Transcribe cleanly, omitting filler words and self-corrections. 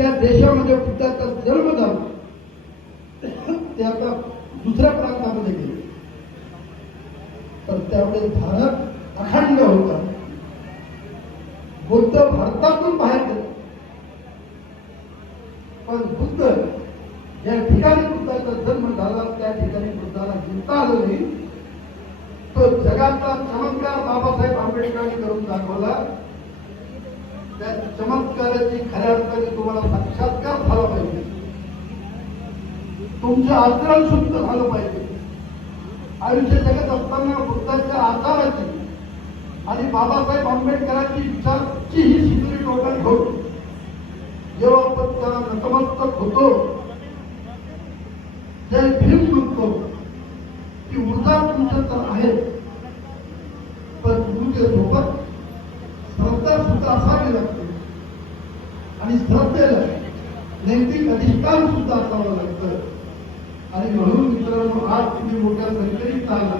ज्या देशामध्ये बुद्धाचा जन्म झाला ते आता दुसऱ्या प्रांतामध्ये गेले, तर त्यावेळी भारत अखंड होता. बुद्ध भारतातून बाहेर गेले, पण बुद्ध या ठिकाणी बुद्धाचा जन्म झाला त्या ठिकाणी बुद्धाला जिंकता आलं नाही. तो जगाचा चमत्कार बाबासाहेब आंबेडकरांनी करून दाखवला. त्या चमत्काराची खऱ्या अर्थाने तुम्हाला साक्षात्कार झाला पाहिजे, तुमचं आचरण शुद्ध झालं पाहिजे. आयुष्य जगत असताना बुद्धाच्या आचाराची आणि बाबासाहेब आंबेडकरांची विचारची ही शिकली डोक्यात घेऊन जेव्हा आपण त्याला नतमस्तक होतो, जय भीम म्हणतो, ती ऊर्जा तुमच्यात आहे. पण तुमच्या सोबत श्रद्धा सुद्धा असावी लागते आणि श्रद्धेला नैतिक अधिष्ठान सुद्धा असावं लागतं. आणि म्हणून मित्रांनो, आज तुम्ही मोठ्या संख्येने चालला